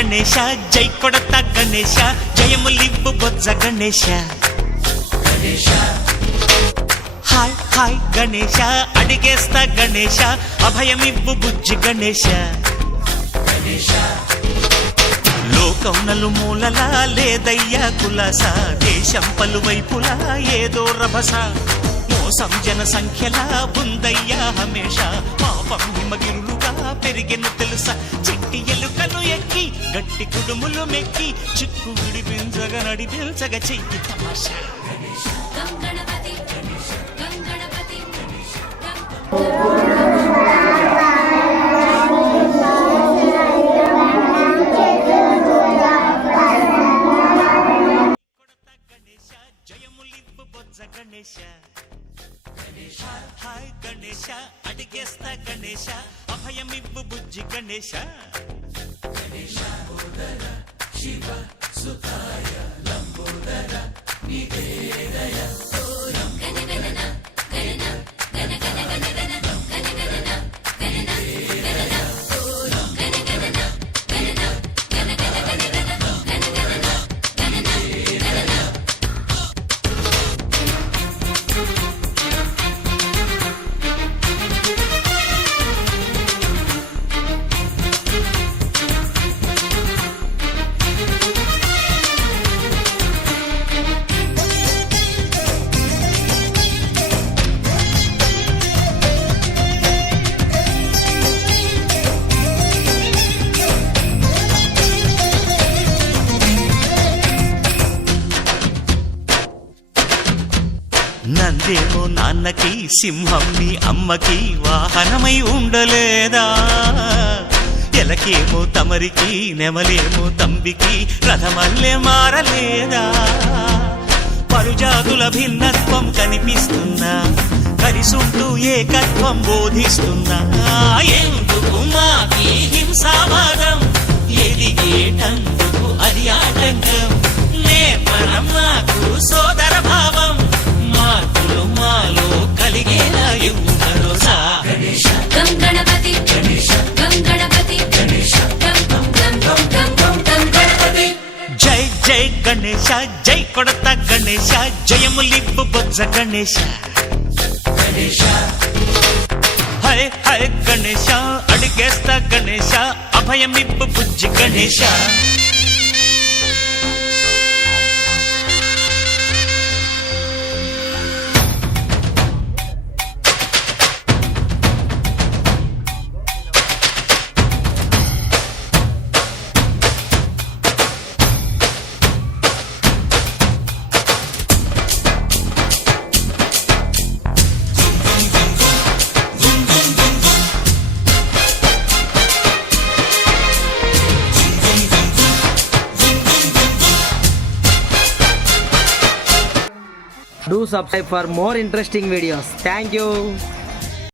గణేశ జై కొడత గణేశ జయములివ్వు బొజ్జ గణేశ హాయ్ హాయ్ గణేశ అడిగేస్తా గణేశ అభయమివ్వు బుజ్జి గణేశ లోకం నలుమూలలా లేదయ్యా కులాస దేశం పలువైపులా ఏదో రభస మోసం జన సంఖ్యలా ఉందయ్యా హమేష పాపం హిమగిరులుగా పెరిగెను తెలుసా చిట్టి ఎలుకలు ఎక్కి గట్టి కుడుములు మెక్కి చిక్కు విడిపించగా నడిపించగా చెయ్యి తమాషా గణేశ హాయ్ గణేశ అడిగేస్తా గణేశ అభయమివ్వు బుజ్జి గణేశ శివ సుతాయ లంబోదర నివేదయ నందేమో నాన్నకి సింహం మీ అమ్మకి వాహనమై ఉండలేదా ఎలకేమో తమరికి నెమలేమో తంబికి రథమల్లే మారలేదా పరుజాతుల భిన్నత్వం కనిపిస్తున్నా కలిసుంటూ ఏకత్వం బోధిస్తున్నా ఎందుకు మాకి హింసావాదం ఎదిగేటందుకు అది ఆటంకం నేపరం మాకు సోదర భావం మార్పులు మాలో కలిగేలా ఇవ్వు భరోసా గం గణపతి గం గణపతి గణపతి జై జై గణేశ జై కొడత గణేశ జయములివ్వు బొజ్జ గణేశ హై హై గణేశ అడిగేస్తా గణేశ అభయమివ్వు బుజ్జి Ganesha Do subscribe for more interesting videos. Thank you.